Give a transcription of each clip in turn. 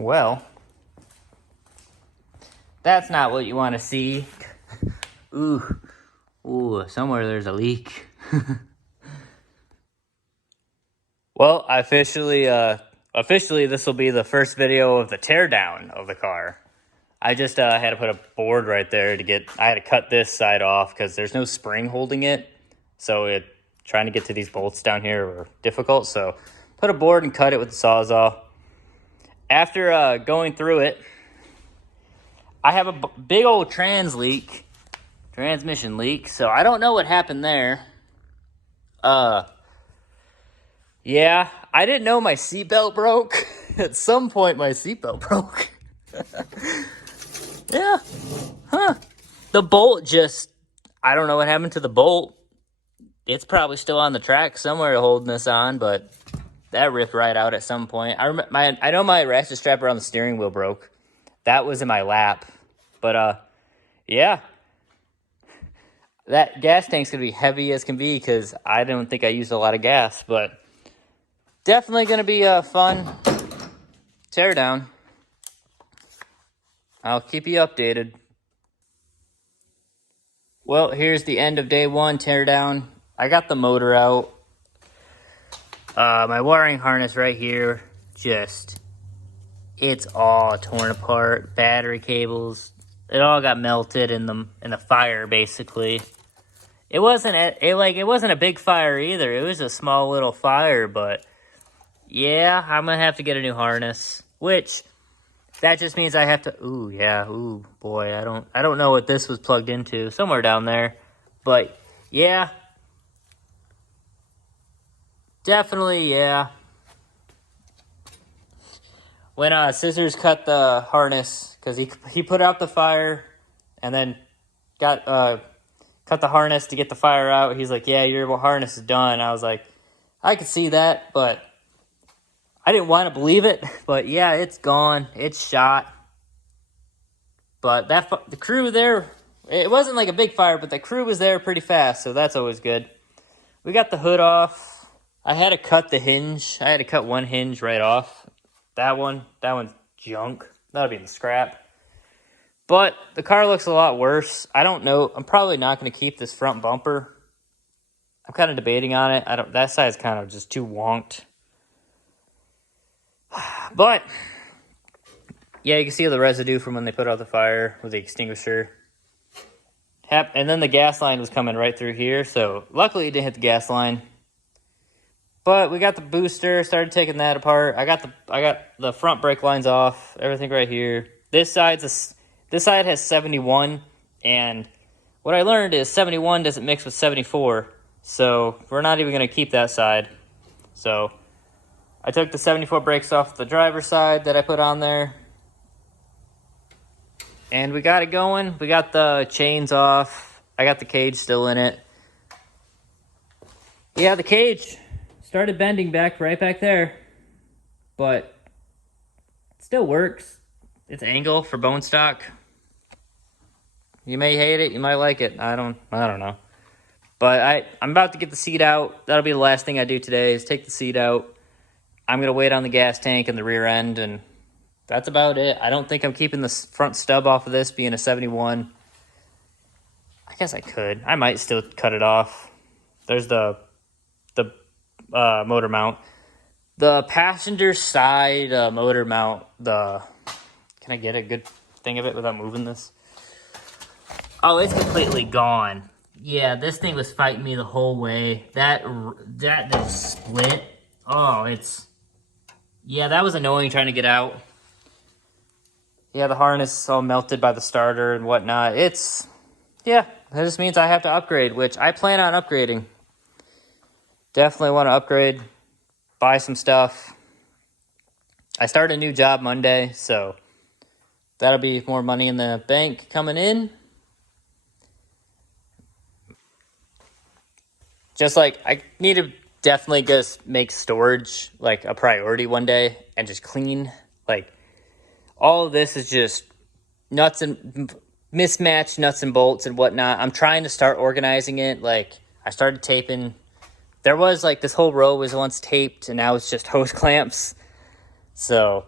Well, that's not what you want to see. Ooh, somewhere there's a leak. Well, officially, this will be the first video of the teardown of the car. I just had to put a board right there I had to cut this side off because there's no spring holding it. So trying to get to these bolts down here were difficult. So put a board and cut it with the Sawzall. After going through it, I have a big old transmission leak. So I don't know what happened there. Yeah, I didn't know my seatbelt broke. At some point, my seatbelt broke. Yeah. Huh. The bolt I don't know what happened to the bolt. It's probably still on the track somewhere holding this on, but that ripped right out at some point. I know my ratchet strap around the steering wheel broke. That was in my lap. But, yeah. That gas tank's going to be heavy as can be because I don't think I used a lot of gas, but definitely going to be a fun teardown. I'll keep you updated. Well, here's the end of day one teardown. I got the motor out. My wiring harness right here, it's all torn apart. Battery cables, it all got melted in the fire, basically. It wasn't a big fire either. It was a small little fire, but yeah, I'm gonna have to get a new harness, which that just means I have to. Ooh boy, I don't know what this was plugged into. Somewhere down there, but yeah, definitely yeah. When Scissors cut the harness, because he put out the fire, and then cut the harness to get the fire out. He's like, "Yeah, your harness is done." I was like, "I could see that, but I didn't want to believe it." But yeah, it's gone. It's shot. But the crew there, it wasn't like a big fire, but the crew was there pretty fast, so that's always good. We got the hood off. I had to cut the hinge. I had to cut one hinge right off. That one's junk. That'll be in the scrap. But the car looks a lot worse. I don't know. I'm probably not going to keep this front bumper. I'm kind of debating on it. That side's kind of just too wonked. But yeah, you can see the residue from when they put out the fire with the extinguisher. And then the gas line was coming right through here, so luckily it didn't hit the gas line. But we got the booster, started taking that apart. I got the front brake lines off, everything right here. This side has 71, and what I learned is 71 doesn't mix with 74, so we're not even going to keep that side. So I took the 74 brakes off the driver's side that I put on there, and we got it going. We got the chains off. I got the cage still in it. Yeah, the cage started bending right back there, but it still works. It's angle for bone stock. You may hate it, you might like it. I don't know. But I'm about to get the seat out. That'll be the last thing I do today is take the seat out. I'm going to wait on the gas tank and the rear end, and that's about it. I don't think I'm keeping the front stub off of this being a 71. I guess I could. I might still cut it off. There's the motor mount. The passenger side motor mount, can I get a good thing of it without moving this? Oh, it's completely gone. Yeah, this thing was fighting me the whole way. That just split. Oh, yeah, that was annoying trying to get out. Yeah, the harness is all melted by the starter and whatnot. Yeah, that just means I have to upgrade, which I plan on upgrading. Definitely want to upgrade, buy some stuff. I start a new job Monday, so that'll be more money in the bank coming in. Just like, I need to definitely just make storage like a priority one day and just clean. Like, all of this is just mismatched nuts and bolts and whatnot. I'm trying to start organizing it. Like, I started taping. There was like this whole row was once taped, and now it's just hose clamps. So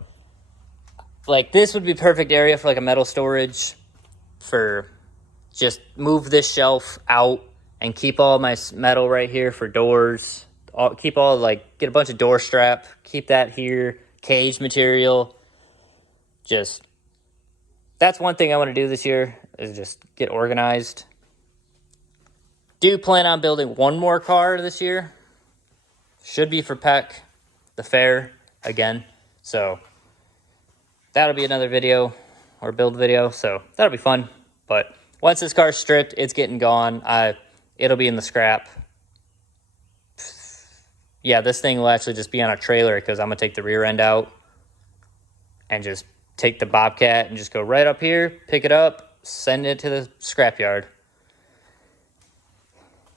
like this would be perfect area for like a metal storage, for just move this shelf out and keep all my metal right here for doors. Keep all, like, get a bunch of door strap, keep that here, cage material. Just, that's one thing I want to do this year, is just get organized. Do plan on building one more car this year. Should be for PEC, the fair, again. So that'll be another video, or build video, so that'll be fun. But once this car's stripped, it's getting gone. It'll be in the scrap. Yeah, this thing will actually just be on a trailer, because I'm going to take the rear end out and just take the Bobcat and just go right up here, pick it up, send it to the scrapyard.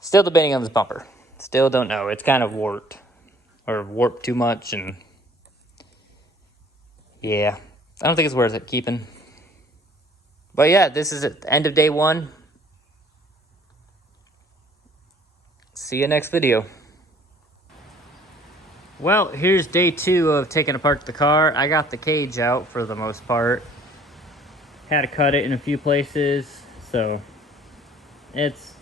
Still debating on this bumper. Still don't know. It's kind of warped, or warped too much, and yeah, I don't think it's worth it keeping. But yeah, this is the end of day one. See you next video. Well, here's day two of taking apart the car. I got the cage out for the most part. Had to cut it in a few places, so it's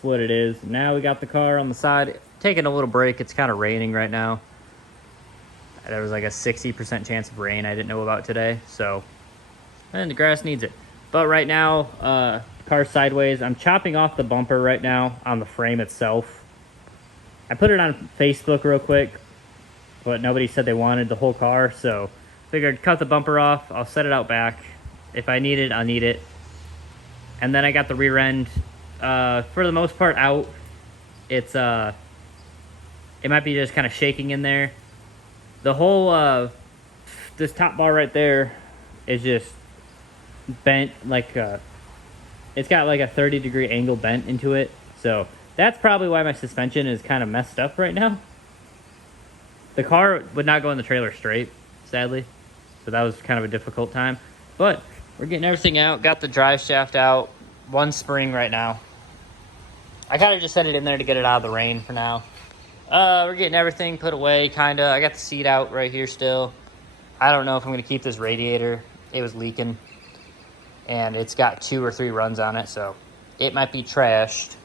what it is. Now we got the car on the side. Taking a little break. It's kind of raining right now. There was like a 60% chance of rain I didn't know about today, so, and the grass needs it. But right now, car's sideways. I'm chopping off the bumper right now on the frame itself. I put it on Facebook real quick, but nobody said they wanted the whole car, so figured cut the bumper off. I'll set it out back. If I need it, I'll need it. And then I got the rear end, for the most part, out. It's it might be just kind of shaking in there. The whole this top bar right there is just bent, like it's got like a 30-degree angle bent into it, so that's probably why my suspension is kind of messed up right now. The car would not go in the trailer straight, sadly, so that was kind of a difficult time. But we're getting everything out. Got the drive shaft out. One spring right now. I kind of just set it in there to get it out of the rain for now. We're getting everything put away, kind of. I got the seat out right here still. I don't know if I'm going to keep this radiator. It was leaking, and it's got 2 or 3 runs on it, so it might be trashed.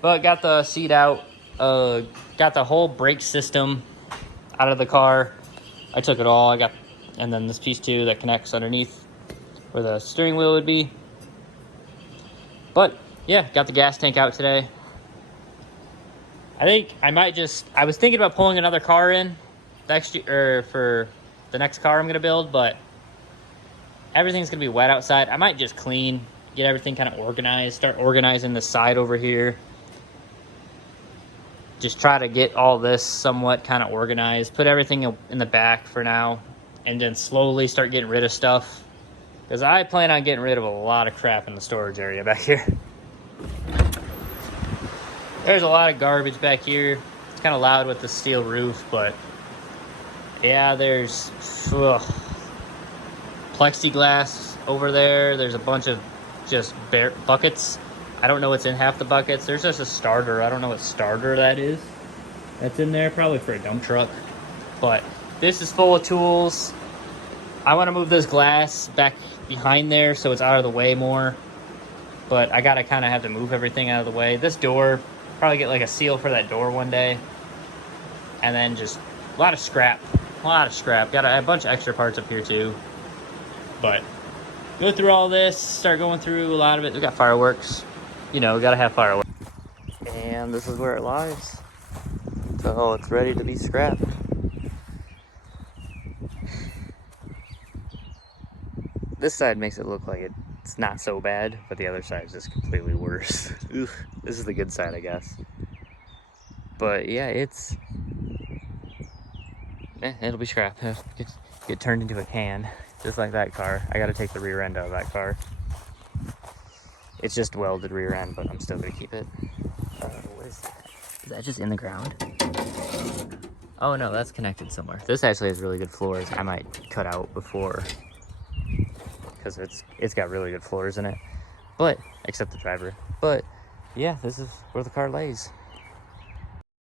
But got the seat out, got the whole brake system out of the car. I took it all. And then this piece too that connects underneath where the steering wheel would be. But yeah, got the gas tank out today. I think I was thinking about pulling another car in next year, or for the next car I'm gonna build, but everything's gonna be wet outside. I might just clean, get everything kind of organized, start organizing the side over here. Just try to get all this somewhat kind of organized. Put everything in the back for now, and then slowly start getting rid of stuff. Because I plan on getting rid of a lot of crap in the storage area back here. There's a lot of garbage back here. It's kind of loud with the steel roof, but yeah, there's plexiglass over there. There's a bunch of just bare buckets. I don't know what's in half the buckets. There's just a starter. I don't know what starter that is. That's in there, probably for a dump truck. But this is full of tools. I want to move this glass back behind there so it's out of the way more. But I got to kind of have to move everything out of the way. This door, probably get like a seal for that door one day. And then just a lot of scrap. A lot of scrap. Got a bunch of extra parts up here too. But go through all this, start going through a lot of it. We got fireworks. You know, we gotta have fireworks. And this is where it lies. So it's ready to be scrapped. This side makes it look like it's not so bad, but the other side is just completely worse. Oof, this is the good side, I guess. But yeah, it'll be scrapped. It'll get turned into a can, just like that car. I gotta take the rear end out of that car. It's just welded rear end, but I'm still gonna keep it. What is that? Is that just in the ground? Oh no, that's connected somewhere. This actually has really good floors. I might cut out before, because it's got really good floors in it. But except the driver. But yeah, this is where the car lays.